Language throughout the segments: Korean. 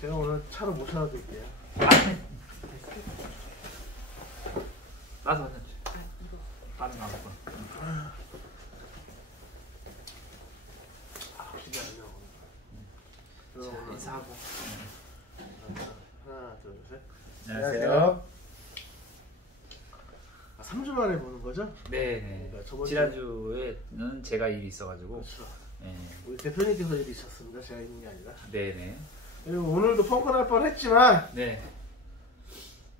제가 오늘 차로 모셔다 드릴게요. 나도 한 잔. 다른 거 안 먹고. 진짜 안 나오네. 자, 인사하고. 하나, 둘, 셋. 안녕하세요. 3주 만에 보는 거죠? 네네. 그러니까 지난주에는 제가 일이 있어가지고. 그렇죠. 네. 우리 대표님께서 일이 있었습니다. 제가 있는 게 아니라. 네네. 그리고 오늘도 펑크 날 뻔했지만 네.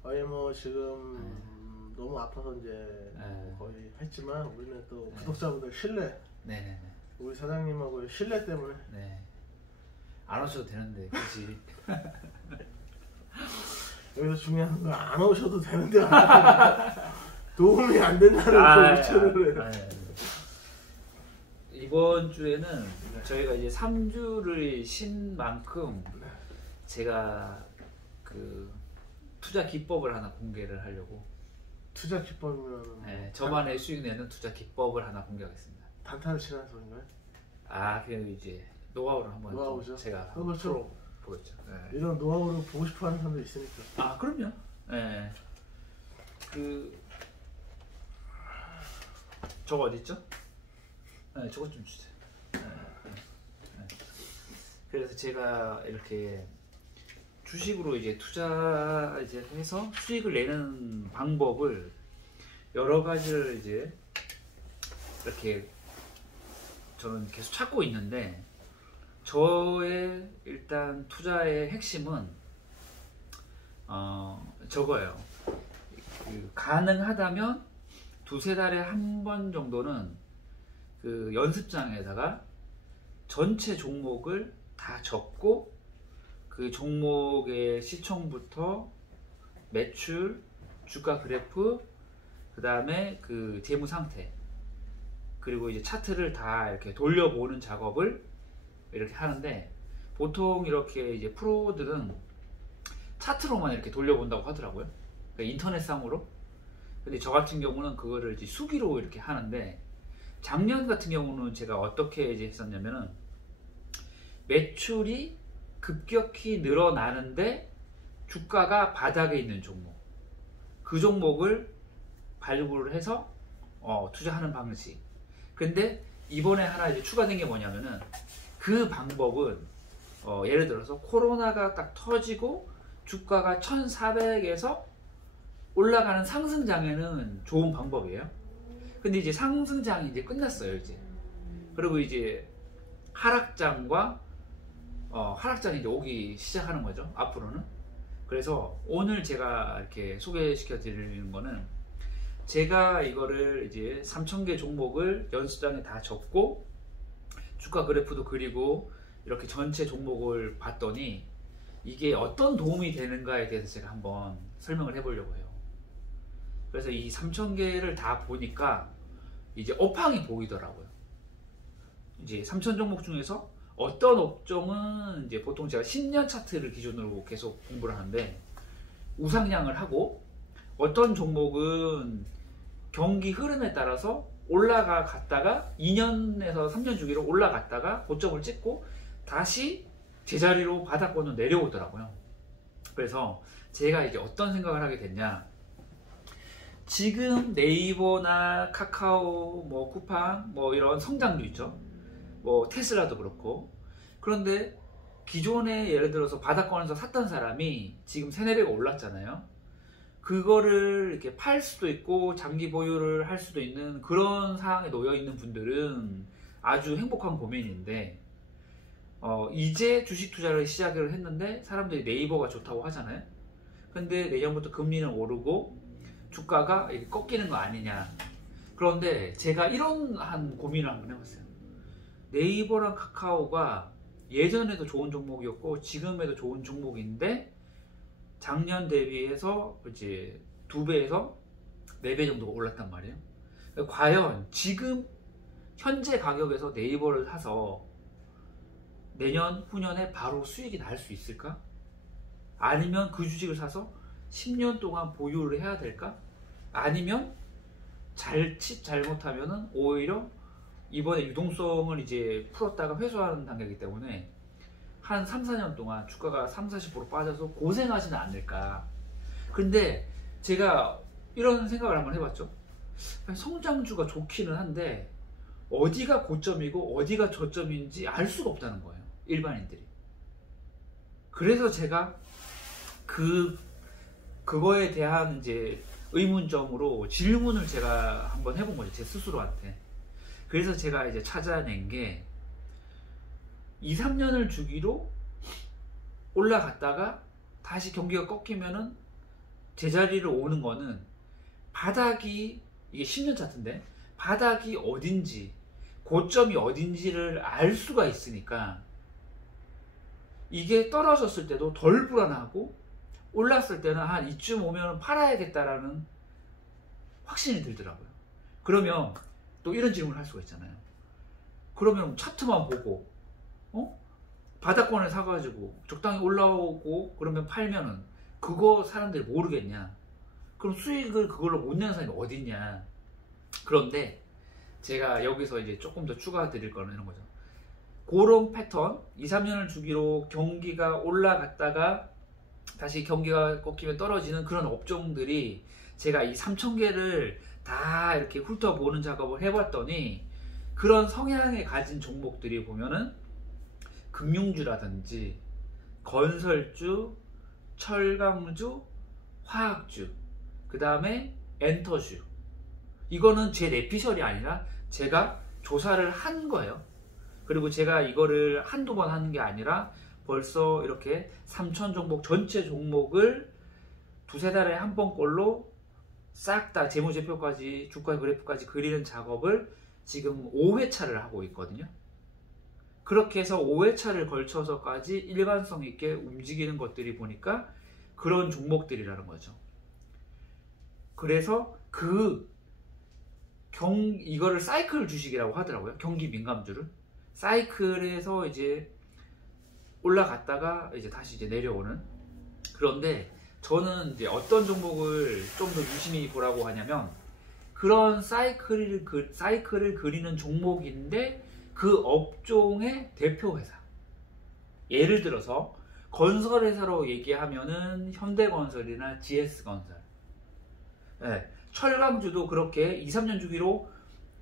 거의 뭐 지금 너무 아파서 이제 거의 했지만 우리는 또 구독자분들 신뢰, 네네네. 우리 사장님하고의 신뢰 때문에 네. 안 오셔도 되는데 굳이. 여기서 중요한 건 안 오셔도 되는데 도움이 안 된다는 거 위치를 해요. 이번 주에는 저희가 이제 3주를 쉰 만큼 제가 그 투자 기법을 하나 공개를 하려고. 투자 기법이면 네, 저만의 수익 내는 투자 기법을 하나 공개하겠습니다. 단타를 치는 소린가요? 그 이제 노하우를 한번 노하우죠? 제가 그렇죠. 보였죠. 네. 이런 노하우를 보고 싶어하는 사람도 있으니까. 그럼요. 네. 저거 어디 있죠? 네, 저거 좀 주세요. 네. 그래서 제가 이렇게 주식으로 이제 투자 이제 해서 수익을 내는 방법을 여러 가지를 이제 이렇게 저는 계속 찾고 있는데, 저의 일단 투자의 핵심은 저거예요. 가능하다면 두세 달에 한 번 정도는 그 연습장에다가 전체 종목을 다 적고 그 종목의 시총부터 매출, 주가 그래프, 그 다음에 그 재무 상태, 그리고 이제 차트를 다 이렇게 돌려보는 작업을 이렇게 하는데, 보통 이렇게 이제 프로들은 차트로만 이렇게 돌려본다고 하더라고요. 그러니까 인터넷상으로. 근데 저 같은 경우는 그거를 이제 수기로 이렇게 하는데, 작년 같은 경우는 제가 어떻게 이제 했었냐면은, 매출이 급격히 늘어나는데 주가가 바닥에 있는 종목, 그 종목을 발굴을 해서 투자하는 방식. 근데 이번에 하나 이제 추가된 게 뭐냐면은, 그 방법은 예를 들어서 코로나가 딱 터지고 주가가 1400에서 올라가는 상승장에는 좋은 방법이에요. 근데 이제 상승장이 이제 끝났어요 이제. 그리고 이제 하락장과 하락장이 이제 오기 시작하는 거죠 앞으로는. 그래서 오늘 제가 이렇게 소개시켜 드리는 거는, 제가 이거를 이제 3000개 종목을 연습장에 다 적고 주가 그래프도 그리고 이렇게 전체 종목을 봤더니 이게 어떤 도움이 되는가에 대해서 제가 한번 설명을 해보려고 해요. 그래서 이 3000개를 다 보니까 이제 업황이 보이더라고요. 이제 3000 종목 중에서 어떤 업종은 이제 보통 제가 10년 차트를 기준으로 계속 공부를 하는데 우상향을 하고, 어떤 종목은 경기 흐름에 따라서 올라갔다가 2년에서 3년 주기로 올라갔다가 고점을 찍고 다시 제자리로 바닥권으로 내려오더라고요. 그래서 제가 이제 어떤 생각을 하게 됐냐, 지금 네이버나 카카오, 뭐 쿠팡, 뭐 이런 성장주 있죠. 뭐 테슬라도 그렇고. 그런데 기존에 예를 들어서 바닥권에서 샀던 사람이 지금 3-4배가 올랐잖아요. 그거를 이렇게 팔 수도 있고 장기 보유를 할 수도 있는 그런 상황에 놓여 있는 분들은 아주 행복한 고민인데, 이제 주식 투자를 시작을 했는데 사람들이 네이버가 좋다고 하잖아요. 근데 내년부터 금리는 오르고 주가가 이렇게 꺾이는 거 아니냐. 그런데 제가 이런 한 고민을 한번 해봤어요. 네이버랑 카카오가 예전에도 좋은 종목이었고 지금에도 좋은 종목인데, 작년 대비해서 이제 2배에서 4배 정도가 올랐단 말이에요. 과연 지금 현재 가격에서 네이버를 사서 내년 후년에 바로 수익이 날 수 있을까? 아니면 그 주식을 사서 10년 동안 보유를 해야 될까? 아니면 잘못하면은 오히려 이번에 유동성을 이제 풀었다가 회수하는 단계이기 때문에 한 3, 4년 동안 주가가 30-40% 빠져서 고생하지는 않을까. 근데 제가 이런 생각을 한번 해봤죠. 성장주가 좋기는 한데 어디가 고점이고 어디가 저점인지 알 수가 없다는 거예요, 일반인들이. 그래서 제가 그거에 대한 이제 의문점으로 질문을 제가 한번 해본 거죠, 제 스스로한테. 그래서 제가 이제 찾아낸 게 2, 3년을 주기로 올라갔다가 다시 경기가 꺾이면은 제자리를 오는 거는 바닥이, 이게 10년 차트인데 바닥이 어딘지 고점이 어딘지를 알 수가 있으니까 이게 떨어졌을 때도 덜 불안하고 올랐을 때는 한 이쯤 오면 팔아야겠다라는 확신이 들더라고요. 그러면 또 이런 질문을 할 수가 있잖아요. 그러면 차트만 보고 바닥권을 사가지고 적당히 올라오고 그러면 팔면은 그거 사람들이 모르겠냐? 그럼 수익을 그걸로 못 내는 사람이 어딨냐? 그런데 제가 여기서 이제 조금 더 추가 드릴 거는 이런 거죠. 그런 패턴, 2, 3년을 주기로 경기가 올라갔다가 다시 경기가 꺾이면 떨어지는 그런 업종들이 제가 이 3,000개를 다 이렇게 훑어보는 작업을 해봤더니 그런 성향에 가진 종목들이 보면은 금융주라든지 건설주, 철강주, 화학주, 그 다음에 엔터주. 이거는 제 내피셜이 아니라 제가 조사를 한 거예요. 그리고 제가 이거를 한두 번 하는 게 아니라 벌써 이렇게 3,000 종목 전체 종목을 두세 달에 한 번꼴로 싹 다 재무제표까지 주가 그래프까지 그리는 작업을 지금 5회차를 하고 있거든요. 그렇게 해서 5회차를 걸쳐서까지 일관성 있게 움직이는 것들이 보니까 그런 종목들이라는 거죠. 그래서 이거를 사이클 주식이라고 하더라고요. 경기 민감주를. 사이클에서 이제 올라갔다가 이제 다시 이제 내려오는. 그런데 저는 이제 어떤 종목을 좀 더 유심히 보라고 하냐면 그런 사이클을 그리는 종목인데 그 업종의 대표 회사. 예를 들어서 건설회사로 얘기하면은 현대건설이나 GS건설. 네, 철강주도 그렇게 2, 3년 주기로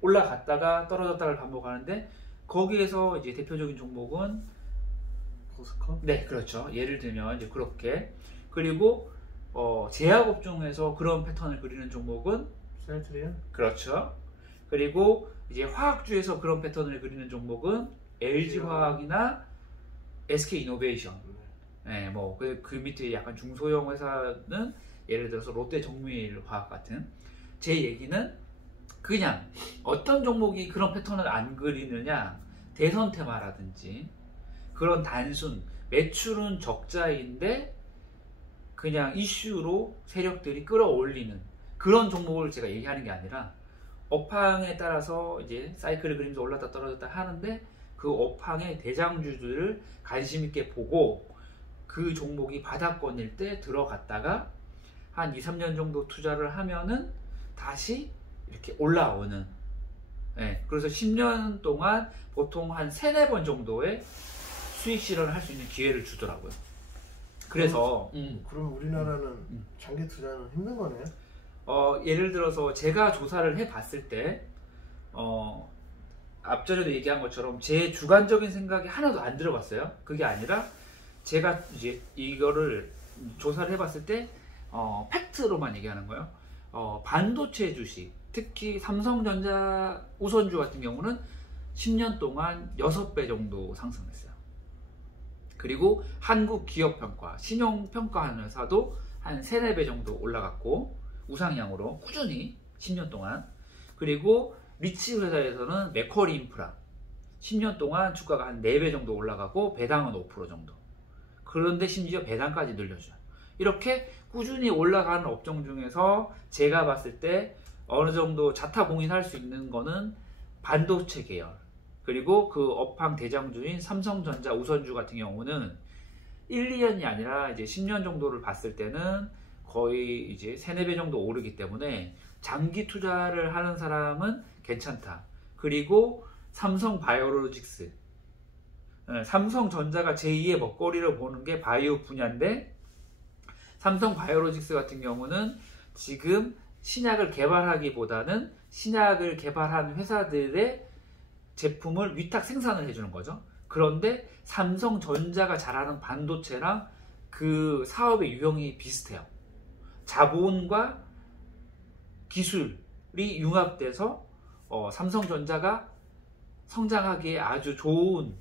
올라갔다가 떨어졌다가 반복하는데 거기에서 이제 대표적인 종목은 포스코? 네, 그렇죠. 예를 들면 이제 그렇게. 그리고 제약업종에서 그런 패턴을 그리는 종목은 셀트리온? 그렇죠. 그리고 이제 화학주에서 그런 패턴을 그리는 종목은 LG화학이나 SK이노베이션. 네, 뭐 그 밑에 약간 중소형 회사는 예를 들어서 롯데정밀화학 같은. 제 얘기는 그냥 어떤 종목이 그런 패턴을 안 그리느냐, 대선 테마라든지 그런 단순 매출은 적자인데 그냥 이슈로 세력들이 끌어올리는 그런 종목을 제가 얘기하는 게 아니라 업황에 따라서 이제 사이클을 그리면서 올랐다 떨어졌다 하는데 그 업황의 대장주들을 관심 있게 보고 그 종목이 바닥권일 때 들어갔다가 한 2, 3년 정도 투자를 하면은 다시 이렇게 올라오는. 네, 그래서 10년 동안 보통 한 3, 4번 정도의 수익 실현을 할 수 있는 기회를 주더라고요. 그래서 그럼 우리나라는 장기 투자는 힘든 거네요? 예를 들어서 제가 조사를 해봤을 때 앞전에도 얘기한 것처럼 제 주관적인 생각이 하나도 안 들어봤어요. 그게 아니라 제가 이제 이거를 조사를 해봤을 때 팩트로만 얘기하는 거예요. 반도체 주식, 특히 삼성전자 우선주 같은 경우는 10년 동안 6배 정도 상승했어요. 그리고 한국기업평가, 신용평가하는 회사도 한 3, 4배 정도 올라갔고 우상향으로 꾸준히 10년 동안. 그리고 리츠 회사에서는 맥쿼리 인프라 10년 동안 주가가 한 4배 정도 올라가고 배당은 5% 정도. 그런데 심지어 배당까지 늘려줘요. 이렇게 꾸준히 올라가는 업종 중에서 제가 봤을 때 어느 정도 자타공인할 수 있는 거는 반도체 계열, 그리고 그 업황 대장주인 삼성전자 우선주 같은 경우는 1, 2년이 아니라 이제 10년 정도를 봤을 때는 거의 이제 3, 4배 정도 오르기 때문에 장기 투자를 하는 사람은 괜찮다. 그리고 삼성바이오로직스, 삼성전자가 제2의 먹거리를 보는 게 바이오 분야인데 삼성바이오로직스 같은 경우는 지금 신약을 개발하기보다는 신약을 개발한 회사들의 제품을 위탁 생산을 해주는 거죠. 그런데 삼성전자가 잘하는 반도체랑 그 사업의 유형이 비슷해요. 자본과 기술이 융합돼서 삼성전자가 성장하기에 아주 좋은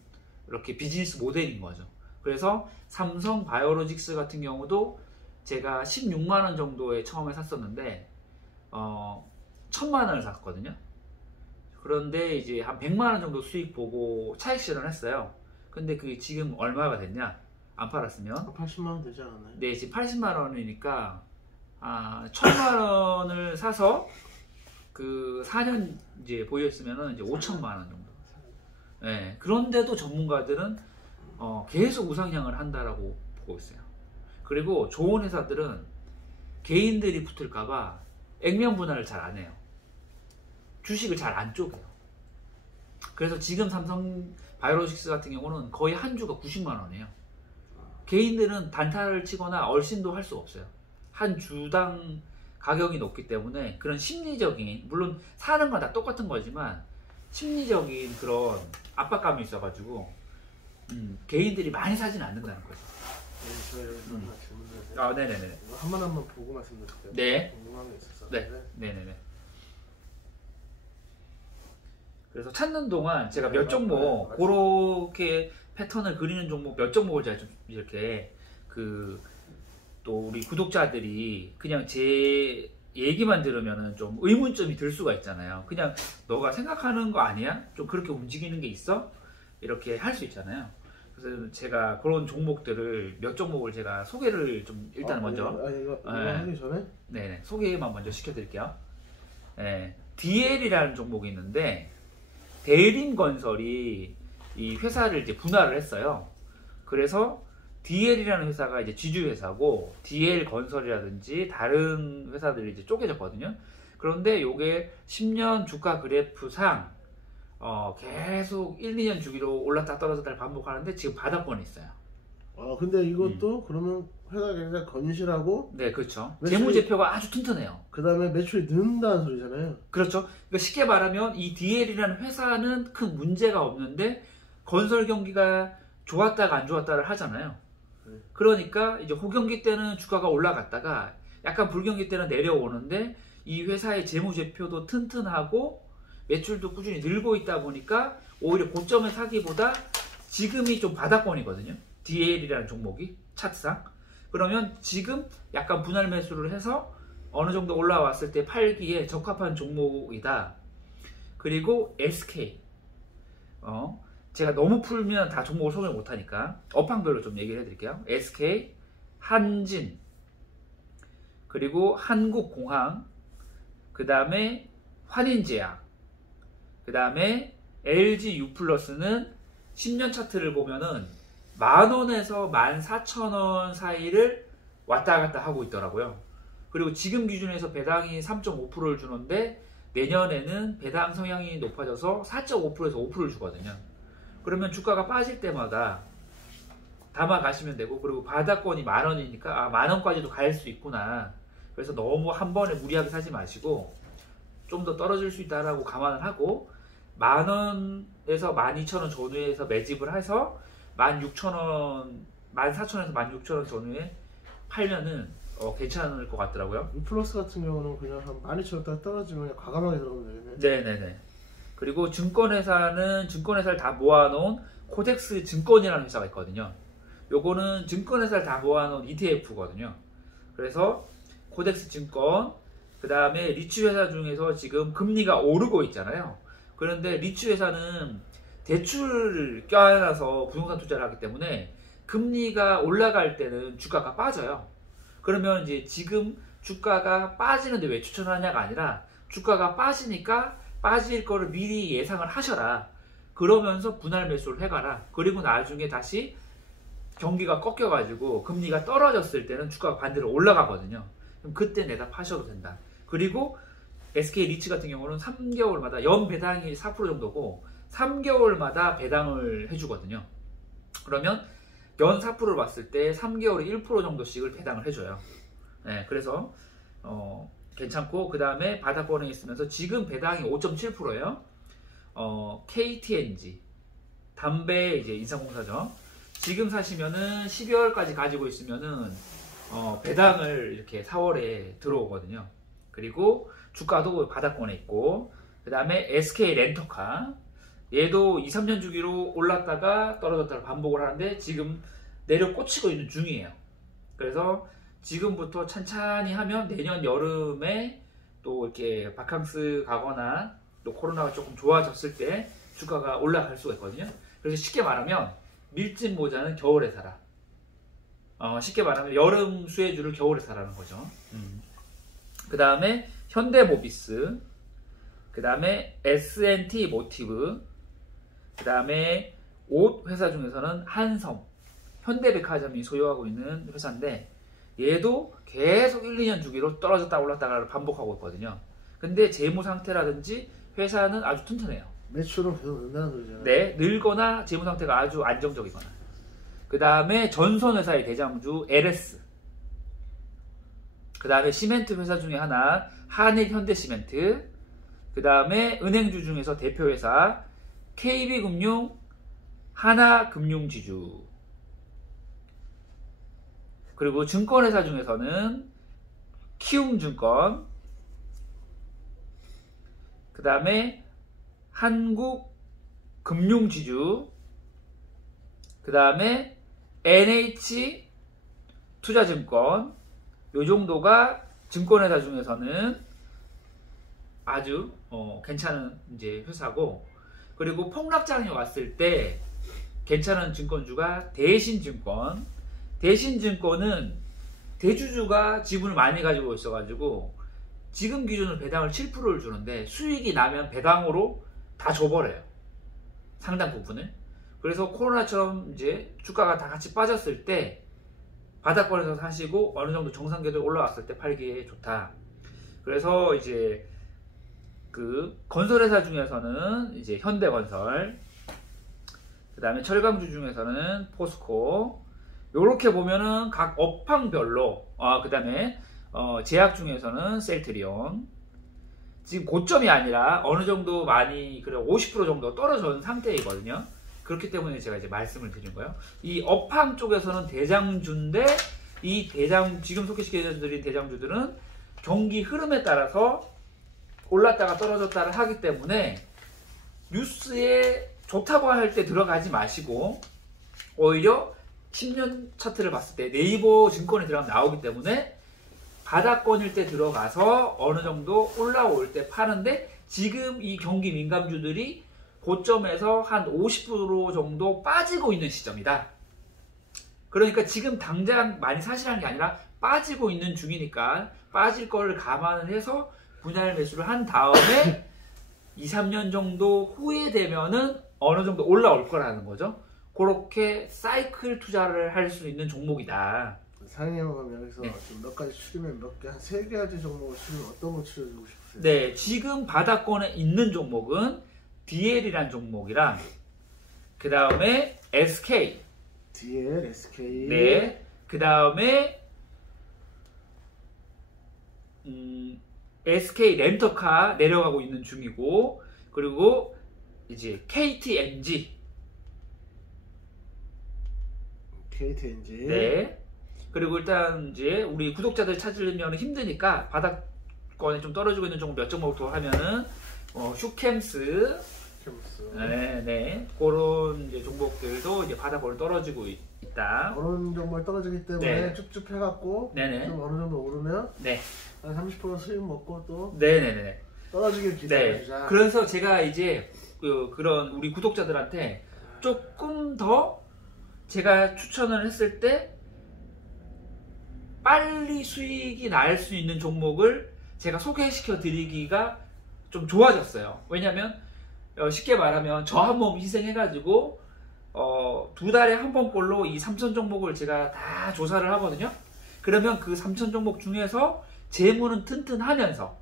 이렇게 비즈니스 모델인 거죠. 그래서 삼성바이오로직스 같은 경우도 제가 16만원 정도에 처음에 샀었는데 1000만원을 샀거든요. 그런데 이제 한 100만원 정도 수익 보고 차익 실현을 했어요. 근데 그게 지금 얼마가 됐냐? 안 팔았으면 80만원 되지 않았나요? 네, 지금 80만원이니까 1000만원을 사서 그 4년 이제 보유했으면 이제 5천만원 정도. 네, 그런데도 전문가들은 계속 우상향을 한다라고 보고 있어요. 그리고 좋은 회사들은 개인들이 붙을까봐 액면 분할을 잘 안 해요. 주식을 잘 안 쪼개요. 그래서 지금 삼성바이오로직스 같은 경우는 거의 한 주가 90만 원이에요. 개인들은 단타를 치거나 얼씬도 할 수 없어요. 한 주당 가격이 높기 때문에 그런 심리적인, 물론 사는 건 다 똑같은 거지만 심리적인 그런 압박감이 있어가지고 개인들이 많이 사지는 않는다는 거죠. 네, 저 여기서 하나 질문드려요. 네네네. 이거 한 번 한 번 보고 말씀드릴게요. 네. 궁금한 게 있어서. 네네네. 그래서 찾는 동안 제가 몇 종목 그렇게 패턴을 그리는 종목 몇 종목을 제가 좀 이렇게 또 우리 구독자들이 그냥 제 얘기만 들으면은 좀 의문점이 들 수가 있잖아요. 그냥 너가 생각하는 거 아니야? 좀 그렇게 움직이는 게 있어? 이렇게 할 수 있잖아요. 그래서 제가 그런 종목들을 몇 종목을 제가 소개를 좀 일단 먼저 이거 하기 전에 네네, 소개만 먼저 시켜드릴게요. 네, DL이라는 종목이 있는데 대림건설이 이 회사를 이제 분할을 했어요. 그래서 DL이라는 회사가 이제 지주 회사고 DL건설이라든지 다른 회사들이 이제 쪼개졌거든요. 그런데 요게 10년 주가 그래프상 계속 1, 2년 주기로 올랐다 떨어졌다를 반복하는데 지금 바닥권에 있어요. 근데 이것도 그러면 회사가 굉장히 건실하고 네, 그렇죠. 재무제표가 아주 튼튼해요. 그 다음에 매출이 는다는 소리잖아요. 그렇죠. 그러니까 쉽게 말하면 이 DL이라는 회사는 큰 문제가 없는데 건설 경기가 좋았다가 안 좋았다를 하잖아요. 그러니까 이제 호경기 때는 주가가 올라갔다가 약간 불경기 때는 내려오는데 이 회사의 재무제표도 튼튼하고 매출도 꾸준히 늘고 있다 보니까 오히려 고점에 사기보다 지금이 좀 바닥권이거든요. DL이라는 종목이 차트상. 그러면 지금 약간 분할 매수를 해서 어느 정도 올라왔을 때 팔기에 적합한 종목이다. 그리고 SK. 제가 너무 풀면 다 종목을 소개를 못하니까 업황별로 좀 얘기를 해드릴게요. SK, 한진, 그리고 한국공항, 그 다음에 환인제약, 그 다음에 LG U+는 10년 차트를 보면은 10,000원에서 14,000원 사이를 왔다 갔다 하고 있더라고요. 그리고 지금 기준에서 배당이 3.5%를 주는데 내년에는 배당 성향이 높아져서 4.5%에서 5%를 주거든요. 그러면 주가가 빠질 때마다 담아 가시면 되고, 그리고 바닥권이 10,000원이니까 10,000원까지도 갈 수 있구나. 그래서 너무 한 번에 무리하게 사지 마시고 좀 더 떨어질 수 있다라고 감안을 하고 10,000원에서 12,000원 전후에서 매집을 해서 16,000원, 14,000원에서 16,000원 전후에 팔면은 괜찮을 것 같더라고요. 플러스 같은 경우는 그냥 한 12,000원 떨어지면 과감하게 들어가면 되겠네. 네네네. 그리고 증권회사는 증권회사를 다 모아놓은 코덱스 증권이라는 회사가 있거든요. 요거는 증권회사를 다 모아놓은 ETF거든요. 그래서 코덱스 증권, 그 다음에 리츠 회사 중에서 지금 금리가 오르고 있잖아요. 그런데 리츠 회사는 대출을 껴안아서 부동산 투자를 하기 때문에 금리가 올라갈 때는 주가가 빠져요. 그러면 이제 지금 주가가 빠지는데 왜 추천하냐가 아니라 주가가 빠지니까 빠질 거를 미리 예상을 하셔라. 그러면서 분할 매수를 해가라. 그리고 나중에 다시 경기가 꺾여가지고 금리가 떨어졌을 때는 주가가 반대로 올라가거든요. 그럼 그때 내다 파셔도 된다. 그리고 SK 리츠 같은 경우는 3개월마다 연 배당이 4% 정도고 3개월마다 배당을 해주거든요. 그러면 연 4%를 봤을 때 3개월에 1% 정도씩을 배당을 해줘요. 네, 그래서 괜찮고, 그 다음에 바닥권에 있으면서 지금 배당이 5.7%예요. KTNG 담배 이제 인삼공사죠. 지금 사시면은 12월까지 가지고 있으면은 배당을 이렇게 4월에 들어오거든요. 그리고 주가도 바닥권에 있고, 그 다음에 SK 렌터카, 얘도 2, 3년 주기로 올랐다가 떨어졌다가 반복을 하는데 지금 내려 꽂히고 있는 중이에요. 그래서 지금부터 찬찬히 하면 내년 여름에 또 이렇게 바캉스 가거나 또 코로나가 조금 좋아졌을 때 주가가 올라갈 수가 있거든요. 그래서 쉽게 말하면 밀짚 모자는 겨울에 사라. 쉽게 말하면 여름 수혜주를 겨울에 사라는 거죠. 그 다음에 현대모비스, 그 다음에 S&T 모티브, 그 다음에 옷 회사 중에서는 한섬, 현대백화점이 소유하고 있는 회사인데 얘도 계속 1, 2년 주기로 떨어졌다 올랐다가 반복하고 있거든요. 근데 재무 상태라든지 회사는 아주 튼튼해요. 매출은 계속 는다는 소리잖아요. 네, 늘거나 재무 상태가 아주 안정적이거나. 그 다음에 전선회사의 대장주 LS, 그 다음에 시멘트 회사 중에 하나 한일현대시멘트, 그 다음에 은행주 중에서 대표회사 KB금융, 하나금융지주, 그리고 증권회사 중에서는 키움증권, 그 다음에 한국금융지주, 그 다음에 NH투자증권, 요 정도가 증권회사 중에서는 아주 괜찮은 이제 회사고, 그리고 폭락장이 왔을 때 괜찮은 증권주가 대신증권. 대신증권은 대주주가 지분을 많이 가지고 있어가지고 지금 기준으로 배당을 7%를 주는데 수익이 나면 배당으로 다 줘버려요. 상당 부분을. 그래서 코로나처럼 이제 주가가 다 같이 빠졌을 때 바닥권에서 사시고 어느 정도 정상 궤도 올라왔을 때 팔기에 좋다. 그래서 이제 그 건설회사 중에서는 이제 현대건설, 그 다음에 철강주 중에서는 포스코, 요렇게 보면은 각 업황별로, 그 다음에 제약 중에서는 셀트리온, 지금 고점이 아니라 어느 정도 많이 그래 50% 정도 떨어진 상태이거든요. 그렇기 때문에 제가 이제 말씀을 드린 거예요. 이 업황 쪽에서는 대장주인데 이 지금 소개시켜드린 대장주들은 경기 흐름에 따라서 올랐다가 떨어졌다를 하기 때문에 뉴스에 좋다고 할 때 들어가지 마시고 오히려 10년 차트를 봤을 때 네이버 증권에 들어가면 나오기 때문에 바닥권일 때 들어가서 어느 정도 올라올 때 파는데 지금 이 경기 민감주들이 고점에서 한 50% 정도 빠지고 있는 시점이다. 그러니까 지금 당장 많이 사시라는 게 아니라 빠지고 있는 중이니까 빠질 거를 감안을 해서 분할 매수를 한 다음에 2, 3년 정도 후에 되면은 어느 정도 올라올 거라는 거죠. 그렇게 사이클 투자를 할 수 있는 종목이다. 사장님은 그럼 여기서 좀 몇 가지 추리면 몇 개, 한 3가지 종목을 추리면 어떤 거 추려주고 싶으세요? 네, 지금 바닥권에 있는 종목은 DL이란 종목이랑 그 다음에 SK, DL, SK, 네, 그 다음에 SK 렌터카 내려가고 있는 중이고, 그리고 이제 KTNG, KTNG, 네. 그리고 일단 이제 우리 구독자들 찾으려면 힘드니까 바닥권에 좀 떨어지고 있는 종목 몇 종목 더 하면은 슈캠스, 네, 그런 이제 종목들도 이제 바닥권에 떨어지고 있다. 그런 종목이 떨어지기 때문에 네. 쭉쭉 해갖고 네네. 좀 어느 정도 오르면 네. 한 30% 수익 먹고 또 네네네. 떨어지길 기다려주자. 네. 그래서 제가 이제 그런 우리 구독자들한테 조금 더 제가 추천을 했을 때 빨리 수익이 날 수 있는 종목을 제가 소개시켜 드리기가 좀 좋아졌어요. 왜냐면 쉽게 말하면 저 한 몸 희생해가지고 2달에 한 번꼴로 이 3천 종목을 제가 다 조사를 하거든요. 그러면 그 3천 종목 중에서 재무는 튼튼하면서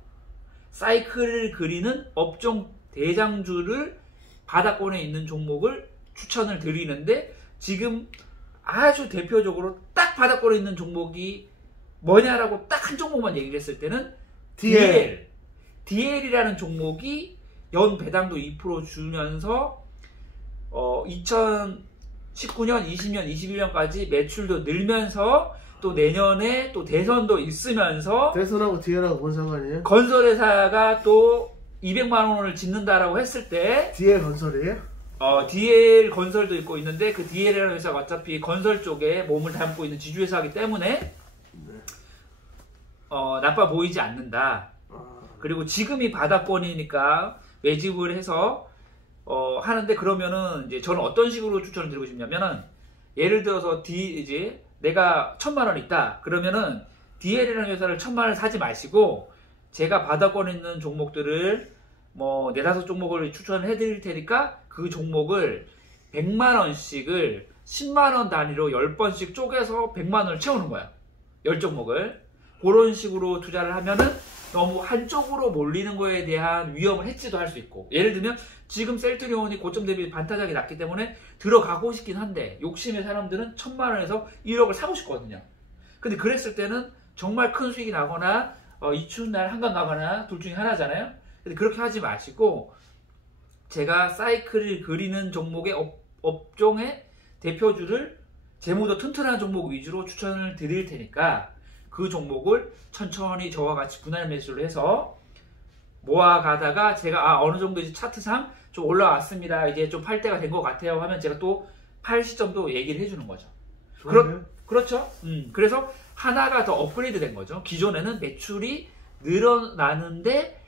사이클을 그리는 업종 대장주를 바닥권에 있는 종목을 추천을 드리는데 지금 아주 대표적으로 딱 바닥권에 있는 종목이 뭐냐라고 딱 한 종목만 얘기를 했을 때는 DL. DL이라는 종목이 연 배당도 2% 주면서 2019년, 20년, 21년까지 매출도 늘면서 또 내년에 또 대선도 있으면서 대선하고 DL하고 뭔 상관이에요? 건설회사가 또 200만 원을 짓는다라고 했을 때 DL 건설이에요? DL 건설도 있고 있는데 그 DL이라는 회사가 어차피 건설 쪽에 몸을 담고 있는 지주회사이기 때문에 나빠 보이지 않는다. 그리고 지금이 바닥권이니까 매집을 해서 하는데 그러면은 이제 저는 어떤 식으로 추천을 드리고 싶냐면은 예를 들어서 이제 내가 1000만 원 있다. 그러면은 DL이라는 회사를 1000만 원 사지 마시고 제가 바닥권에 있는 종목들을 뭐 4-5 종목을 추천을 해드릴 테니까 그 종목을 100만 원씩을 10만 원 단위로 10번씩 쪼개서 100만 원을 채우는 거야. 10종목을. 그런 식으로 투자를 하면은 너무 한쪽으로 몰리는 거에 대한 위험을 해지도 할 수 있고, 예를 들면 지금 셀트리온이 고점 대비 반타작이 낮기 때문에 들어가고 싶긴 한데 욕심의 사람들은 1000만 원에서 1억을 사고 싶거든요. 근데 그랬을 때는 정말 큰 수익이 나거나 이 추운 날 한강 가거나 둘 중에 하나잖아요. 근데 그렇게 하지 마시고 제가 사이클을 그리는 종목의 업종의 대표주를 재무도 튼튼한 종목 위주로 추천을 드릴 테니까 그 종목을 천천히 저와 같이 분할 매수를 해서 모아가다가 제가 어느 정도 이제 차트상 좀 올라왔습니다. 이제 좀 팔 때가 된 것 같아요 하면 제가 또 팔 시점도 얘기를 해주는 거죠. 그렇죠. 그래서 하나가 더 업그레이드 된 거죠. 기존에는 매출이 늘어나는데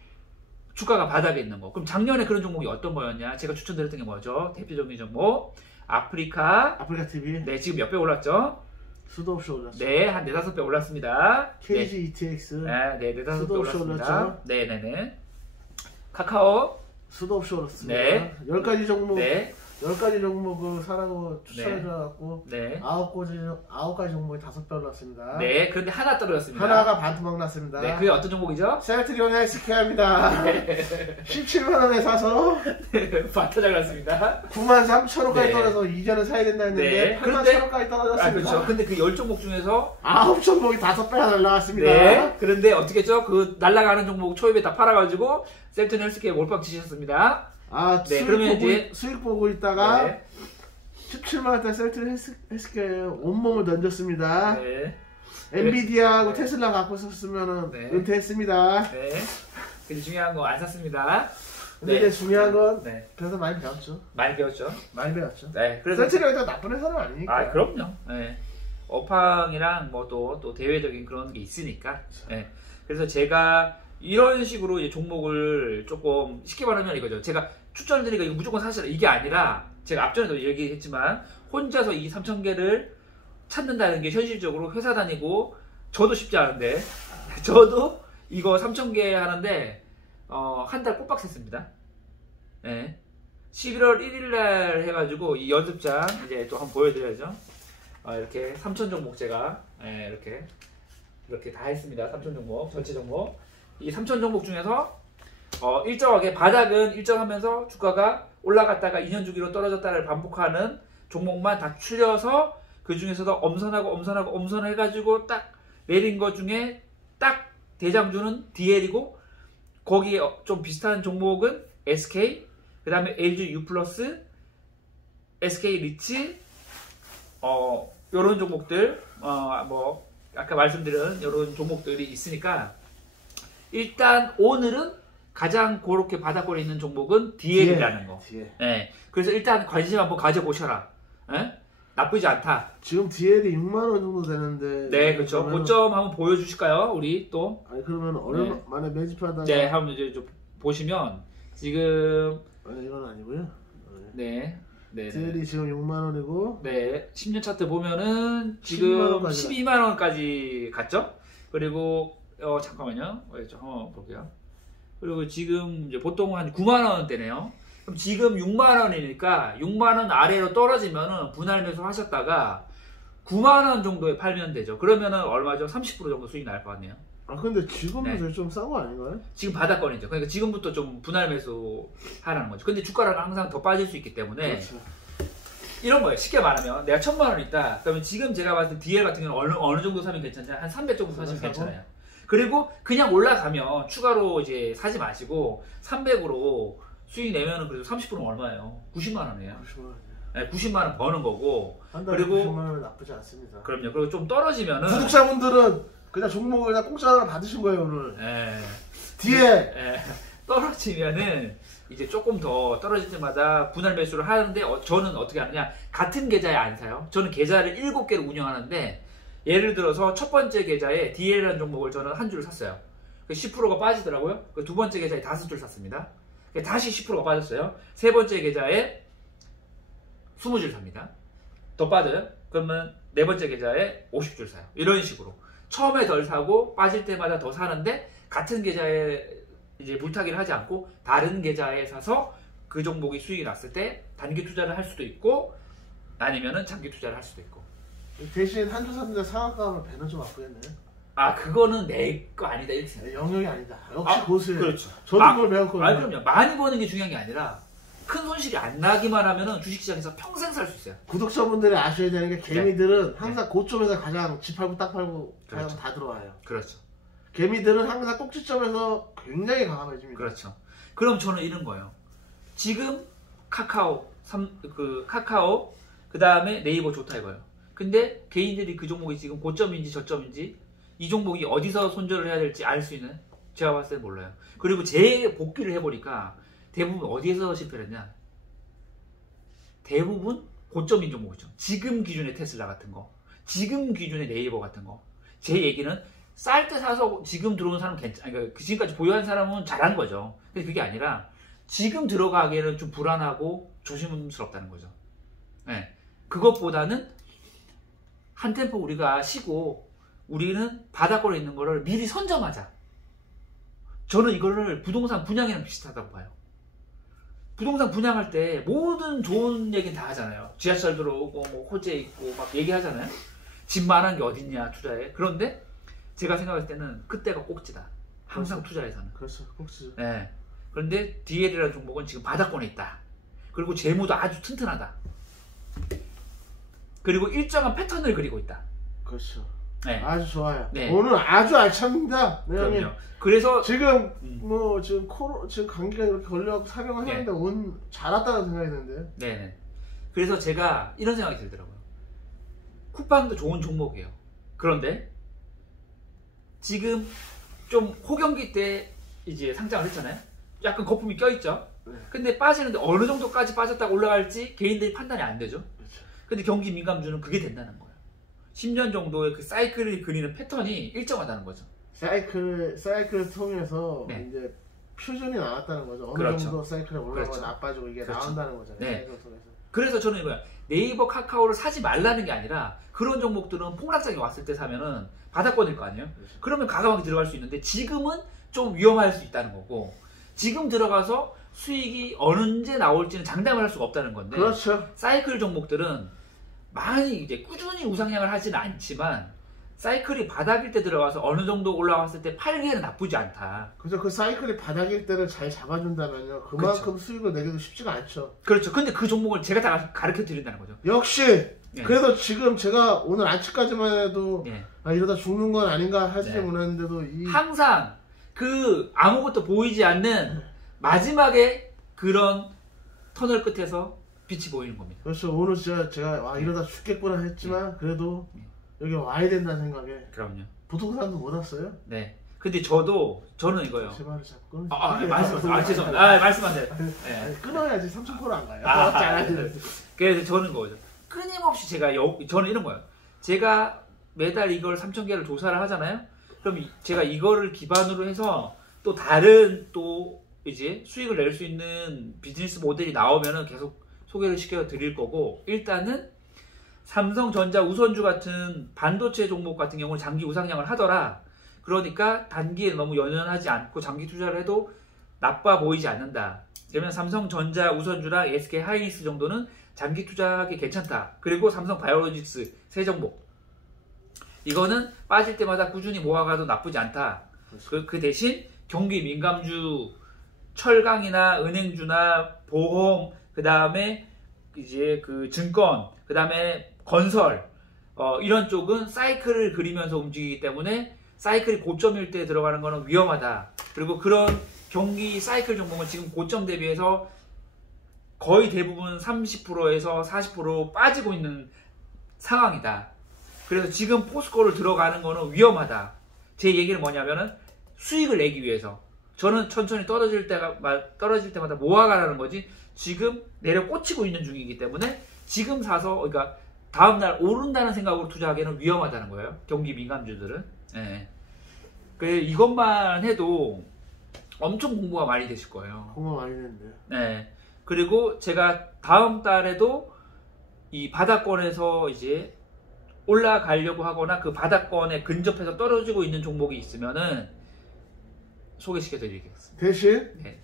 주가가 바닥에 있는 거. 그럼 작년에 그런 종목이 어떤 거였냐? 제가 추천드렸던 게 뭐죠? 대표적인 종목 아프리카 TV. 네, 지금 몇 배 올랐죠? 수도 없이 올랐죠. 네, 한 4-5배 올랐습니다. KG ETX. 네, 4-5배 올랐습니다. 올랐죠? 네네네. 카카오. 수도 없이 올랐습니다. 네. 10가지 종목. 네. 10가지 종목을 사라고 추천해줘갖고 네. 9가지 종목이 5배 올랐습니다. 네, 그런데 하나 떨어졌습니다. 하나가 반토막 났습니다. 네, 그게 어떤 종목이죠? 셀트리온 헬스케어입니다. 17만원에 사서 반타작 났습니다. 93,000원까지 네. 떨어져서 이제는 사야 된다 했는데 네. 81,000원까지 떨어졌습니다. 그렇죠. 근데 그 10종목 중에서 9종목이 5배가 날라갔습니다. 네. 그런데 어떻게 했죠? 그 날아가는 종목 초입에 다 팔아가지고 셀트리온 헬스케어 몰빵 치셨습니다. 네, 수익 보고 있다가 네. 17만원대 셀트리온 헬스케어에 온몸을 던졌습니다. 네. 엔비디아하고 테슬라 갖고 있었으면 네. 은퇴했습니다. 네. 근데 중요한 거 안 샀습니다. 근데 네. 중요한 건 네. 그래서 많이 배웠죠. 많이 배웠죠. 네. 그래서 셀트리온이 나쁜 회사는 아니니까. 그럼요. 네. 업황이랑 뭐 또 대외적인 그런 게 있으니까. 네. 그래서 제가 이런 식으로 이제 종목을 조금 쉽게 말하면 이거죠. 제가 추천을 드리니까 이거 무조건 사시라 이게 아니라 제가 앞전에도 얘기했지만 혼자서 이 3,000개를 찾는다는 게 현실적으로 회사 다니고 저도 쉽지 않은데 저도 이거 3,000개 하는데 한 달 꼬박 샜습니다. 네. 11월 1일날 해가지고 이 연습장 이제 또 한번 보여드려야죠. 이렇게 3,000 종목 제가 이렇게 다 했습니다. 3,000 종목 전체 종목 이 3,000 종목 중에서 일정하게 바닥은 일정하면서 주가가 올라갔다가 2년 주기로 떨어졌다를 반복하는 종목만 다 추려서 그 중에서도 엄선하고 해가지고 딱 내린 것 중에 딱 대장주는 DL이고 거기에 좀 비슷한 종목은 SK, 그 다음에 LG U+, SK 리치, 요런 종목들, 뭐 아까 말씀드린 요런 종목들이 있으니까 일단 오늘은 가장 그렇게 바닥권에 있는 종목은 DL이라는 거. 네. 그래서 일단 관심 한번 가져보셔라. 네? 나쁘지 않다. 지금 DL이 6만원 정도 되는데. 네, 그렇죠. 고점 한번 보여주실까요? 우리 또. 그러면 얼마 만에 매집하다가. 네, 한번 이제 좀 보시면 지금. 이건 아니고요. 네. 네. DL이 지금 6만원이고. 네. 10년 차트 보면은 지금 12만원까지 갔죠? 그리고 잠깐만요. 한번 볼게요. 그리고 지금 이제 보통 한 9만원대네요. 그럼 지금 6만원이니까 6만원 아래로 떨어지면은 분할 매수 하셨다가 9만원 정도에 팔면 되죠. 그러면은 얼마죠? 30% 정도 수익 날 것 같네요. 근데 지금부터 좀 싼 거 아닌가요? 지금 바닥권이죠. 그러니까 지금부터 좀 분할 매수 하라는 거죠. 근데 주가는 항상 더 빠질 수 있기 때문에. 그렇죠. 이런 거예요. 쉽게 말하면 내가 1,000만 원 있다. 그러면 지금 제가 봤을 때 DL 같은 경우는 어느 정도 사면 괜찮냐? 한 300 정도 사시면 괜찮아요. 그리고 그냥 올라가면 추가로 이제 사지 마시고 300으로 수익 내면은 그래도 30%는 얼마예요? 90만 원이에요. 90만 원. 네, 90만 원 버는 거고. 한 달에 그리고 90만 원은 나쁘지 않습니다. 그럼요. 그리고 좀 떨어지면은 구독자분들은 그냥 종목을 그냥 공짜로 받으신 거예요 오늘. 예. 뒤에 예. 떨어지면은 이제 조금 더 떨어질 때마다 분할 매수를 하는데 저는 어떻게 하느냐, 같은 계좌에 안 사요. 저는 계좌를 7개를 운영하는데 예를 들어서 첫 번째 계좌에 DL이라는 종목을 저는 한 줄 샀어요. 10%가 빠지더라고요. 두 번째 계좌에 5줄 샀습니다. 다시 10%가 빠졌어요. 세 번째 계좌에 20줄 삽니다. 더 빠져요? 그러면 네 번째 계좌에 50줄 사요. 이런 식으로 처음에 덜 사고 빠질 때마다 더 사는데 같은 계좌에 이제 물타기를 하지 않고 다른 계좌에 사서 그 종목이 수익이 났을 때 단기 투자를 할 수도 있고 아니면은 장기 투자를 할 수도 있고. 대신 한 줄 샀는데 상한가면 배는 좀 아프겠네. 아, 그거는 내 거 아니다 이렇게 생각해요. 영역이 아니다. 역시 고수예요. 그렇죠. 저도 그걸 배웠거든요. 아, 그럼요. 많이 버는 게 중요한 게 아니라 큰 손실이 안 나기만 하면은 주식시장에서 평생 살 수 있어요. 구독자분들이 아셔야 되는 게 개미들은 항상 고점에서 가장 지 팔고 딱 팔고 그렇죠. 가장 다 들어와요. 그렇죠. 개미들은 항상 꼭지점에서 굉장히 강함해집니다. 그렇죠. 그럼 저는 이런 거예요. 지금 카카오, 카카오, 그 다음에 네이버 좋다 이거예요. 근데 개인들이 그 종목이 지금 고점인지 저점인지 이 종목이 어디서 손절을 해야 될지 알 수 있는, 제가 봤을 때 몰라요. 그리고 재복귀를 해보니까 대부분 어디에서 실패를 했냐, 대부분 고점인 종목이죠. 지금 기준의 테슬라 같은 거, 지금 기준의 네이버 같은 거. 제 얘기는 쌀 때 사서 지금 들어오는 사람은 그러니까 지금까지 보유한 사람은 잘한 거죠. 근데 그게 아니라 지금 들어가기에는 좀 불안하고 조심스럽다는 거죠. 네. 그것보다는 한 템포 우리가 쉬고 우리는 바닥권에 있는 거를 미리 선점하자. 저는 이거를 부동산 분양이랑 비슷하다고 봐요. 부동산 분양할 때 모든 좋은 얘기는 다 하잖아요. 지하철 들어오고 뭐 호재 있고 막 얘기하잖아요. 집 만한 게 어딨냐 투자에. 그런데 제가 생각할 때는 그때가 꼭지다. 항상 투자에서는. 그렇죠. 꼭지죠. 네. 그런데 DL이라는 종목은 지금 바닥권에 있다. 그리고 재무도 아주 튼튼하다. 그리고 일정한 패턴을 그리고 있다. 그렇죠. 네. 아주 좋아요. 네. 오늘 아주 알찹니다. 네, 그럼요. 그래서 지금 뭐 지금 지금 감기가 이렇게 걸려갖고 사경을 네. 했는데 잘 왔다는 생각이 드는데요. 네. 그래서 제가 이런 생각이 들더라고요. 쿠팡도 좋은 종목이에요. 그런데 지금 좀 호경기 때 이제 상장을 했잖아요. 약간 거품이 껴있죠. 네. 근데 빠지는데 어느 정도까지 빠졌다가 올라갈지 개인들이 판단이 안 되죠. 그렇죠. 근데 경기 민감주는 그게 된다는 거예요. 10년 정도의 그 사이클을 그리는 패턴이 일정하다는 거죠. 사이클을 통해서 네. 이제 표준이 나왔다는 거죠. 어느 그렇죠. 정도 사이클에 올라가고 그렇죠. 나빠지고 이게 그렇죠. 나온다는 거잖아요. 네. 사이클을 통해서. 그래서 저는 이거야. 네이버 카카오를 사지 말라는 게 아니라 그런 종목들은 폭락장이 왔을 때 사면은 바닥권일 거 아니에요. 그렇죠. 그러면 과감하게 들어갈 수 있는데 지금은 좀 위험할 수 있다는 거고, 지금 들어가서 수익이 언제 나올지는 장담을 할 수가 없다는 건데, 그렇죠. 사이클 종목들은 많이 이제 꾸준히 우상향을 하지는 않지만 사이클이 바닥일 때 들어가서 어느 정도 올라왔을 때 팔기에는 나쁘지 않다. 그래서 그 사이클이 바닥일 때를 잘 잡아준다면요, 그만큼 그렇죠. 수익을 내기도 쉽지가 않죠. 그렇죠. 근데 그 종목을 제가 다 가르쳐 드린다는 거죠. 역시 네. 그래서 지금 제가 오늘 아침까지만 해도 네. 아, 이러다 죽는 건 아닌가 하지 네. 못했는데도 항상 그 아무것도 보이지 않는 마지막에 그런 터널 끝에서 빛이 보이는 겁니다. 그렇죠. 오늘 진짜 제가 와 이러다 죽겠구나 했지만 그래도 여기 와야 된다는 생각에. 그럼요. 부동산도 못 왔어요? 네. 근데 저는 이거요. 제 말을 자꾸 죄송합니다. 말씀하세요. 네. 아니, 끊어야지 3,000% 안 가요. 그래서 저는 거죠. 끊임없이 저는 이런 거예요. 제가 매달 이걸 3,000개를 조사를 하잖아요. 그럼 제가 이거를 기반으로 해서 또 다른 또 이제 수익을 낼 수 있는 비즈니스 모델이 나오면은 계속 소개를 시켜 드릴 거고, 일단은 삼성전자, 우선주 같은 반도체 종목 같은 경우는 장기 우상향을 하더라. 그러니까 단기에 너무 연연하지 않고 장기 투자를 해도 나빠 보이지 않는다. 그러면 삼성전자, 우선주랑 SK 하이닉스 정도는 장기 투자하기 괜찮다. 그리고 삼성 바이오로직스 세 종목, 이거는 빠질 때마다 꾸준히 모아가도 나쁘지 않다. 그 대신 경기 민감주, 철강이나 은행주나 보험, 그 다음에 이제 그 증권, 그 다음에 건설, 이런 쪽은 사이클을 그리면서 움직이기 때문에 사이클이 고점일 때 들어가는 거는 위험하다. 그리고 그런 경기 사이클 종목은 지금 고점 대비해서 거의 대부분 30%에서 40% 빠지고 있는 상황이다. 그래서 지금 포스코를 들어가는 거는 위험하다. 제 얘기는 뭐냐면은 수익을 내기 위해서 저는 천천히 떨어질 때마다 모아가라는 거지, 지금 내려 꽂히고 있는 중이기 때문에 지금 사서, 그러니까 다음날 오른다는 생각으로 투자하기에는 위험하다는 거예요. 경기 민감주들은. 네. 그래서 이것만 해도 엄청 공부가 많이 되실 거예요. 공부 많이 됐는데요. 네. 그리고 제가 다음 달에도 이 바닥권에서 이제 올라가려고 하거나 그 바닥권에 근접해서 떨어지고 있는 종목이 있으면은 소개시켜 드리겠습니다. 대신 네.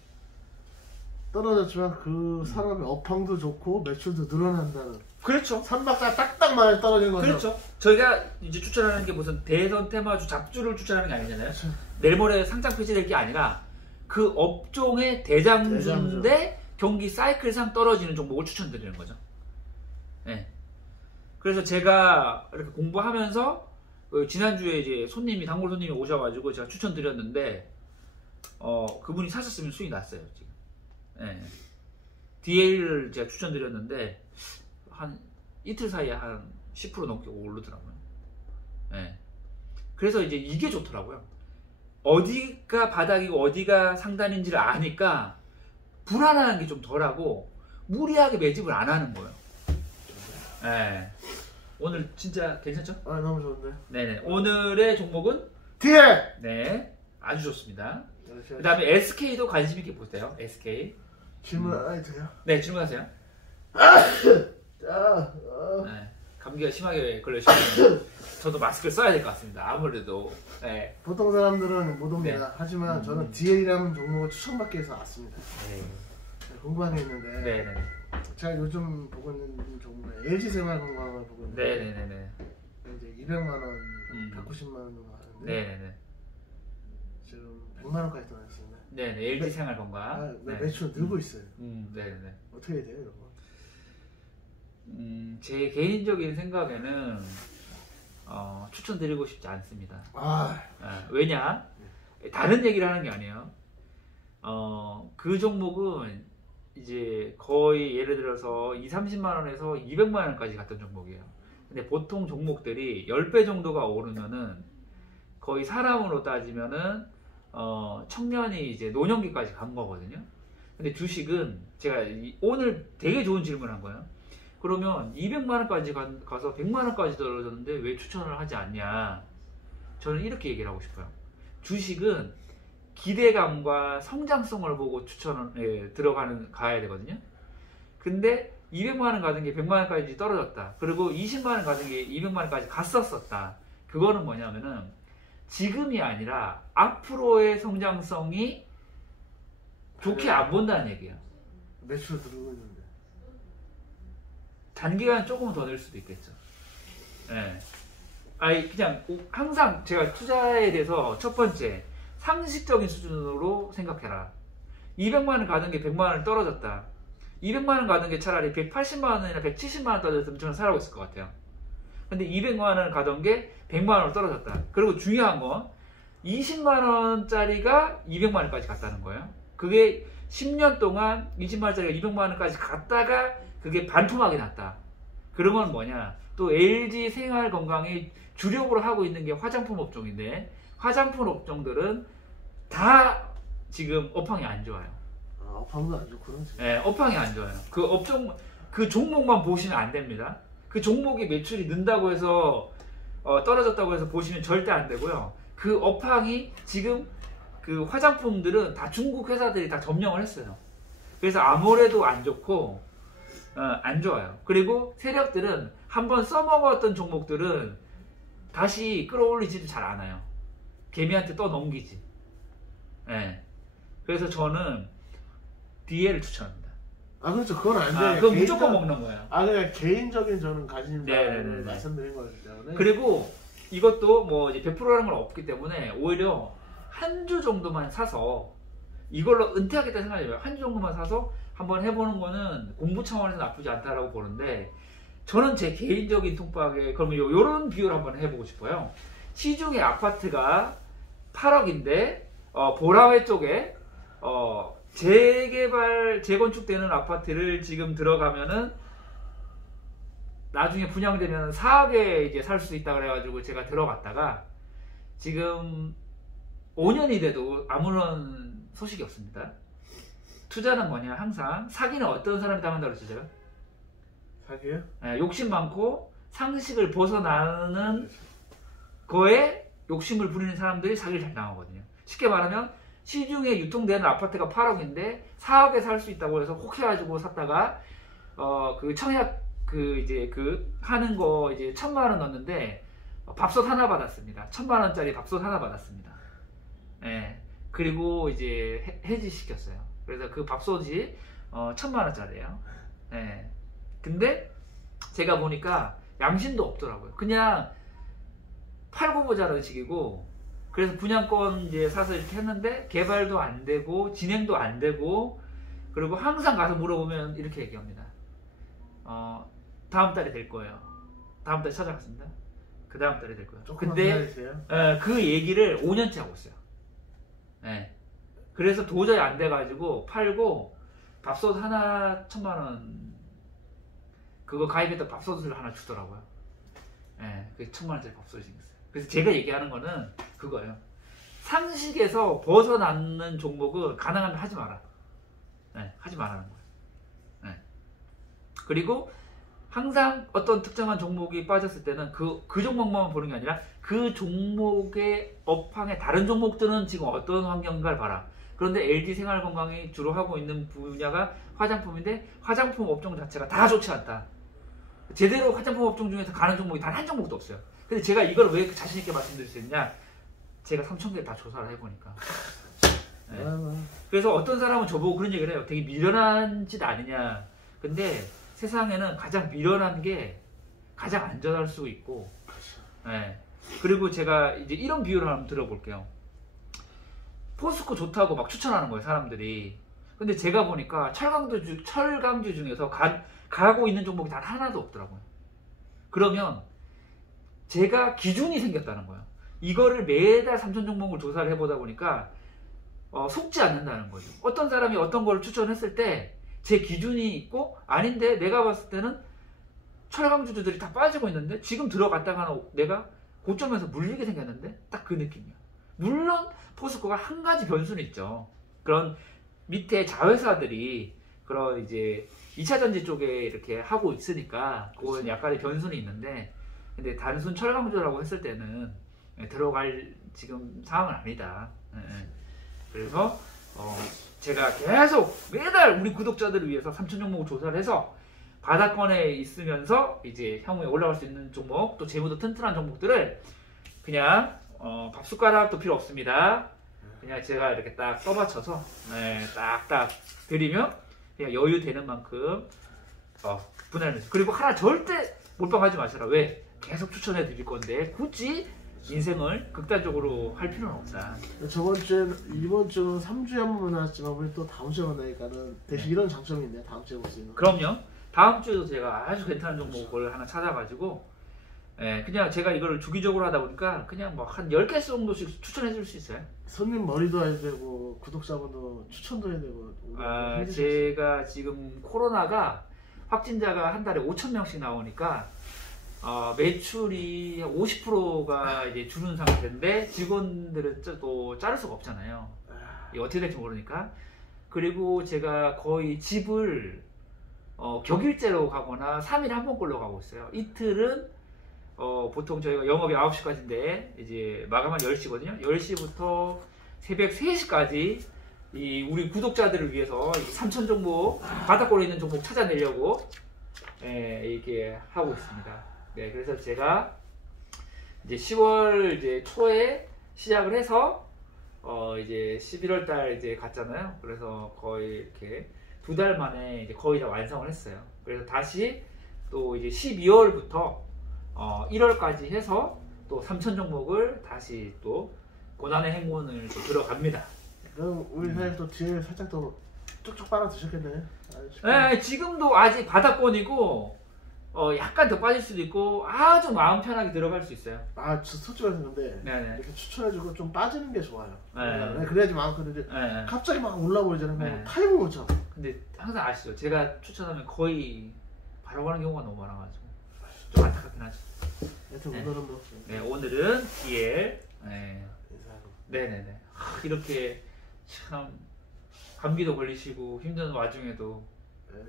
떨어졌지만 그 사람의 업황도 좋고 매출도 늘어난다는. 그렇죠. 3박자 딱딱 많이 떨어진 거죠. 그렇죠. 저희가 이제 추천하는 게 무슨 대선 테마주 잡주를 추천하는 게 아니잖아요. 그렇죠. 내일 모레 상장 폐지될 게 아니라 그 업종의 대장주인데 경기 사이클상 떨어지는 종목을 추천드리는 거죠. 네. 그래서 제가 이렇게 공부하면서 지난주에 이제 단골 손님이 오셔가지고 제가 추천드렸는데 그분이 사셨으면 수익이 났어요 지금. 네. DL을 제가 추천드렸는데 한 이틀 사이에 한 10% 넘게 오르더라고요. 네. 그래서 이제 이게 좋더라고요. 어디가 바닥이고 어디가 상단인지를 아니까 불안한 게 좀 덜하고 무리하게 매집을 안 하는 거예요. 네. 오늘 진짜 괜찮죠? 아, 너무 좋은데. 네네. 오늘의 종목은 DL. 네, 아주 좋습니다. 네, 그 다음에 SK도 관심 있게 보세요. SK. 질문 하나 해도 돼요? 네, 질문하세요. 네, 감기가 심하게 걸리시면 저도 마스크를 써야 될 것 같습니다. 아무래도. 네. 보통 사람들은 못 옵니다. 네. 하지만 저는 DL이라는 종목을 추천받기 위해서 왔습니다. 네. 궁금한 게 있는데 네네. 제가 요즘 보고 있는 종목은 LG생활건강을 보고 있는데 네네네. 이제 200만 원, 190만 원 정도 하는데 네네네. 지금 100만 원까지 떨어졌습니다. 네네. LG생활건강. 네. 매출 늘고 있어요. 네네네. 어떻게 해야 돼요, 이런 거? 제 개인적인 생각에는 추천드리고 싶지 않습니다. 왜냐? 다른 얘기를 하는 게 아니에요. 그 종목은 이제 거의 예를 들어서 30만 원에서 200만 원까지 갔던 종목이에요. 근데 보통 종목들이 10배 정도가 오르면은 거의 사람으로 따지면은 청년이 이제 노년기까지 간 거거든요. 근데 주식은 제가 오늘 되게 좋은 질문을 한 거예요. 그러면 200만 원까지 가서 100만 원까지 떨어졌는데 왜 추천을 하지 않냐? 저는 이렇게 얘기를 하고 싶어요. 주식은 기대감과 성장성을 보고 가야 되거든요. 근데 200만 원 가던 게 100만 원까지 떨어졌다. 그리고 20만 원 가던 게 200만 원까지 갔었다. 그거는 뭐냐면은 지금이 아니라 앞으로의 성장성이 좋게 안 본다는 얘기예요. 매출 들어오고 있는데 단기간 조금 더 늘 수도 있겠죠. 네. 그냥 항상 제가 투자에 대해서 첫 번째 상식적인 수준으로 생각해라. 200만 원 가던 게 100만 원 떨어졌다. 200만 원 가던 게 차라리 180만 원이나 170만 원 떨어졌으면 저는 살아고 있을 것 같아요. 근데 200만 원 가던 게 100만 원으로 떨어졌다. 그리고 중요한 건 20만 원짜리가 200만 원까지 갔다는 거예요. 그게 10년 동안 20만 원짜리가 200만 원까지 갔다가 그게 반토막이 났다. 그러면 뭐냐? 또 LG 생활건강이 주력으로 하고 있는 게 화장품 업종인데 화장품 업종들은 다 지금 업황이 안 좋아요. 업황도 안 좋구나. 지금. 네, 업황이 안 좋아요. 그 종목만 보시면 안 됩니다. 그 종목의 매출이 는다고 해서 떨어졌다고 해서 보시면 절대 안 되고요. 그 업황이 지금 그 화장품들은 다 중국 회사들이 다 점령을 했어요. 그래서 아무래도 안 좋고 안 좋아요. 그리고 세력들은 한번 써먹었던 종목들은 다시 끌어올리지도 잘 않아요. 개미한테 떠넘기지. 네. 그래서 저는 DL을 추천합니다. 그렇죠. 그건 안 돼. 그건 무조건 먹는 거예요. 그냥 개인적인 저는 관심사를 네네네. 말씀드린 거기 때문에. 그리고 이것도 뭐 이제 100%라는 건 없기 때문에 오히려 한 주 정도만 사서 이걸로 은퇴하겠다 생각해요. 한 주 정도만 사서 한번 해보는 거는 공부 차원에서 나쁘지 않다라고 보는데, 저는 제 개인적인 통박에 그러면 요런 비유를 한번 해보고 싶어요. 시중에 아파트가 8억인데 보라매 쪽에 재건축되는 아파트를 지금 들어가면은 나중에 분양되면 4억에 이제 살 수 있다 그래가지고 제가 들어갔다가 지금 5년이 돼도 아무런 소식이 없습니다. 투자는 뭐냐, 항상 사기는 어떤 사람이 당한다고 그랬죠 제가? 사기요? 네, 욕심 많고 상식을 벗어나는 거에 욕심을 부리는 사람들이 사기를 잘 당하거든요. 쉽게 말하면 시중에 유통되는 아파트가 8억인데 4억에 살 수 있다고 해서 혹해가지고 샀다가 그 청약 하는 거 이제 1,000만 원 넣었는데 밥솥 하나 받았습니다. 1,000만 원짜리 밥솥 하나 받았습니다. 예. 그리고 이제 해지 시켰어요. 그래서 그 밥솥이 1,000만 원짜리예요. 예. 근데 제가 보니까 양심도 없더라고요. 그냥 팔고 보자는 식이고, 그래서 분양권 이제 사서 이렇게 했는데 개발도 안 되고 진행도 안 되고, 그리고 항상 가서 물어보면 이렇게 얘기합니다. 다음 달에 될 거예요. 다음 달에 찾아갔습니다. 그 다음 달에 될 거예요. 근데 그 얘기를 5년째 하고 있어요. 네. 그래서 도저히 안 돼가지고 팔고 밥솥 하나 1,000만 원 그거 가입했던 밥솥을 하나 주더라고요. 네. 그 1,000만 원짜리 밥솥이 생겼어요. 그래서 제가 얘기하는 거는 그거예요. 상식에서 벗어나는 종목은 가능하면 하지 마라. 네. 하지 말라는 거예요. 네. 그리고 항상 어떤 특정한 종목이 빠졌을 때는 그 종목만 보는 게 아니라 그 종목의 업황의 다른 종목들은 지금 어떤 환경인가를 봐라. 그런데 LG 생활건강이 주로 하고 있는 분야가 화장품인데 화장품 업종 자체가 다 좋지 않다. 제대로 화장품 업종 중에서 가는 종목이 단 한 종목도 없어요. 근데 제가 이걸 왜 자신 있게 말씀드릴 수 있냐? 제가 3,000개 다 조사를 해보니까. 네. 그래서 어떤 사람은 저보고 그런 얘기를 해요. 되게 미련한 짓 아니냐. 근데 세상에는 가장 미련한 게 가장 안전할 수 있고, 네. 그리고 제가 이제 이런 비유를 한번 들어볼게요. 포스코 좋다고 막 추천하는 거예요, 사람들이. 근데 제가 보니까 철강주 중에서 가고 있는 종목이 단 하나도 없더라고요. 그러면 제가 기준이 생겼다는 거예요. 이거를 매달 3,000 종목을 조사를 해보다 보니까 속지 않는다는 거죠. 어떤 사람이 어떤 걸 추천했을 때 제 기준이 있고, 아닌데 내가 봤을 때는 철강주들이 다 빠지고 있는데 지금 들어갔다가 내가 고점에서 물리게 생겼는데 딱 그 느낌이야. 물론 포스코가 한 가지 변수는 있죠. 그런 밑에 자회사들이 그런 이제 2차전지 쪽에 이렇게 하고 있으니까 그건 약간의 변수는 있는데, 근데 단순 철강주라고 했을 때는 들어갈 지금 상황은 아니다. 그래서 제가 계속 매달 우리 구독자들을 위해서 3,000 종목을 조사를 해서 바닥권에 있으면서 이제 향후에 올라갈 수 있는 종목, 또 재무도 튼튼한 종목들을 그냥 밥숟가락도 필요 없습니다. 그냥 제가 이렇게 딱 떠받쳐서 딱딱 드리면 그냥 여유 되는 만큼 분할해서. 그리고 하나 절대 몰빵하지 마시라. 왜? 계속 추천해 드릴 건데 굳이 인생을 극단적으로 할 필요는 없다. 이번 주는 3주에 한 번 만났지만 우리 또 다음 주에 만나니까는 대신 이런 장점이 있네요. 다음 주에 볼 수 있는. 그럼요. 다음 주에도 제가 아주 괜찮은 종목을 하나 찾아가지고 그냥 제가 이걸 주기적으로 하다 보니까 그냥 뭐 한 10개 정도씩 추천해 줄 수 있어요. 손님 머리도 해야 되고 구독자분도 추천도 해야 되고. 제가 지금 코로나가 확진자가 한 달에 5,000명씩 나오니까 매출이 50%가 이제 줄은 상태인데 직원들은 또 자를 수가 없잖아요. 어떻게 될지 모르니까. 그리고 제가 거의 집을 격일제로 가거나 3일에 한 번꼴로 가고 있어요. 이틀은 보통 저희가 영업이 9시까지인데 이제 마감은 10시거든요. 10시부터 새벽 3시까지 우리 구독자들을 위해서 3,000 종목, 바닥권에 있는 종목 찾아내려고 이렇게 하고 있습니다. 네, 그래서 제가 이제 10월 이제 초에 시작을 해서 이제 11월 달 이제 갔잖아요. 그래서 거의 이렇게 2달 만에 이제 거의 다 완성을 했어요. 그래서 다시 또 이제 12월부터 1월까지 해서 또 3,000 종목을 다시 또 고난의 행군을 또 들어갑니다. 그럼 우리 사장님 또 뒤에 살짝 더 쭉쭉 빨아 드셨겠네. 네, 지금도 아직 바닥권이고 약간 더 빠질 수도 있고 아주 마음 편하게 들어갈 수 있어요. 솔직히 말해서 근데 네네. 이렇게 추천해주고 좀 빠지는 게 좋아요. 네. 그래야지 마음껏 이제 네. 갑자기 막 올라보이잖아요. 네. 타임을 못 잡아. 근데 항상 아시죠? 제가 추천하면 거의 바로 가는 경우가 너무 많아가지고 좀 안타깝긴 하죠. 하여튼 네. 오늘은 뭐 네, 오늘은 DL. 네. 인사하고. 네네네. 이렇게 참 감기도 걸리시고 힘든 와중에도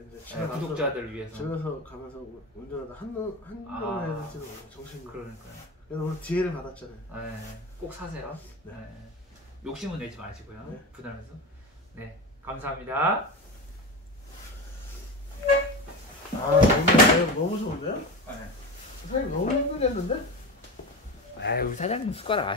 이제 집에 가서 구독자들 위해서. 집에서 가면서 운전하다 한동안 해야 될지는 모르고 정신이. 그러니까요. 그래서 오늘 DL을 받았잖아요. 네, 꼭 사세요. 네. 네. 욕심은 내지 마시고요. 네. 부담해서. 네, 감사합니다. 오늘 너무 좋은데요? 네. 사장님 너무 힘들겠는데? 우리 사장님 숟가락